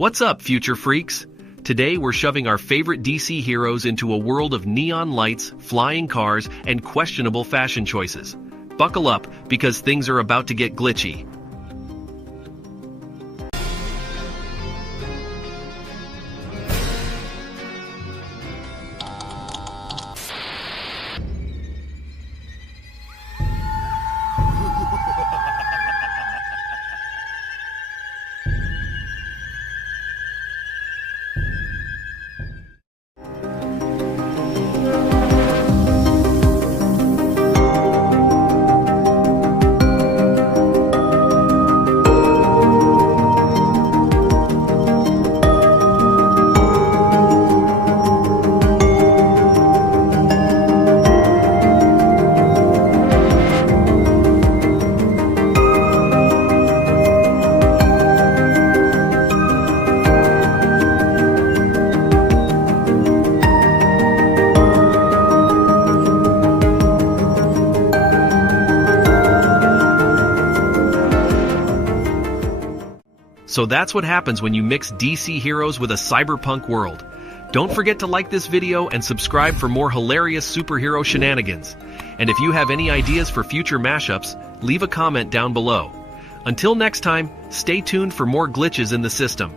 What's up, future freaks? Today we're shoving our favorite DC heroes into a world of neon lights, flying cars, and questionable fashion choices. Buckle up, because things are about to get glitchy. So that's what happens when you mix DC heroes with a cyberpunk world. Don't forget to like this video and subscribe for more hilarious superhero shenanigans. And if you have any ideas for future mashups, leave a comment down below. Until next time, stay tuned for more glitches in the system.